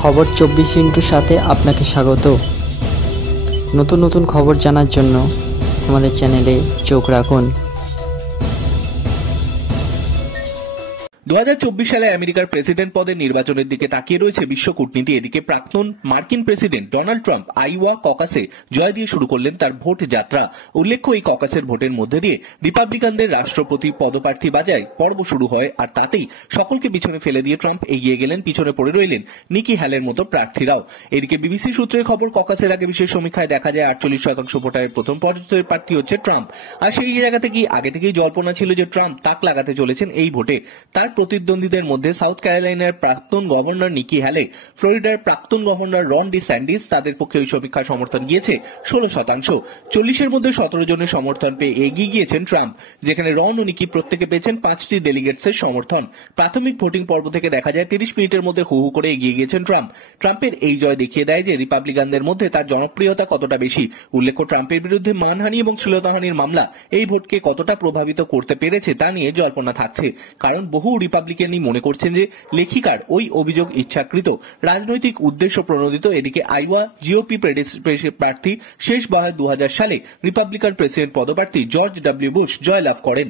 খবর 24 সাথে আপনাকে স্বাগত। নতুন নতুন খবর জানার জন্য আমাদের চ্যানেলে চোখ রাখুন। 2024 সালে আমেরিকার প্রেসিডেন্ট পদের নির্বাচনের দিকে তাকিয়ে রয়েছে বিশ্ব কূটনীতি। এদিকে প্রাক্তন মার্কিন প্রেসিডেন্ট ডোনাল্ড ট্রাম্প আইওয়া ককাসে জয় দিয়ে শুরু করলেন তার ভোট যাত্রা। উল্লেখ্য, এই ককাসের ভোটের মধ্যে দিয়ে রিপাবলিকানদের রাষ্ট্রপতি পদপ্রার্থী বাজায় পর্ব শুরু হয়, আর তাতেই সকলকে পিছনে ফেলে দিয়ে ট্রাম্প এগিয়ে গেলেন। পিছনে পড়ে রইলেন নিকি হ্যালের মতো প্রার্থীরাও। এদিকে বিবিসি সূত্রের খবর, ককাসের আগে বিশেষ সমীক্ষায় দেখা যায় 48% ভোটারের প্রথম পর্যায়ের প্রার্থী হচ্ছে ট্রাম্প। আর সেই জায়গা থেকেই আগে থেকেই জল্পনা ছিল যে ট্রাম্প তাক লাগাতে চলেছেন এই ভোটে। তার প্রতিদ্বন্দ্বীদের মধ্যে সাউথ ক্যারোলাইনার প্রাক্তন গভর্নর নিকি হ্যালে, ফ্লোরিডার প্রাক্তন গভর্নর রন ডি স্যান্ডিস, তাদের পক্ষে ওই সমীক্ষার সমর্থন গিয়েছে 16%। 40-এর মধ্যে 17 জনের সমর্থন পেয়ে এগিয়ে গিয়েছেন ট্রাম্প, যেখানে রন ও নিকি প্রত্যেকে পেয়েছেন 5টি ডেলিগেটসের সমর্থন। প্রাথমিক ভোটিং পর্ব থেকে দেখা যায় 30 মিনিটের মধ্যে হু হু করে এগিয়ে গিয়েছেন ট্রাম্প। ট্রাম্পের এই জয় দেখিয়ে দেয় যে রিপাবলিকানদের মধ্যে তার জনপ্রিয়তা কতটা বেশি। উল্লেখ্য, ট্রাম্পের বিরুদ্ধে মানহানি এবং শ্লীলতাহানির মামলা এই ভোটকে কতটা প্রভাবিত করতে পেরেছে তা নিয়ে জল্পনা থাকছে, কারণ বহু রিপাবলিকানই মনে করছেন যে লেখিকার ওই অভিযোগ ইচ্ছাকৃত, রাজনৈতিক উদ্দেশ্য প্রণোদিত। এদিকে আইওয়া জিওপি প্রার্থী শেষ 2000 সালে রিপাবলিকান প্রেসিডেন্ট পদপ্রার্থী জর্জ ডব্লিউ বুশ জয়লাভ করেন।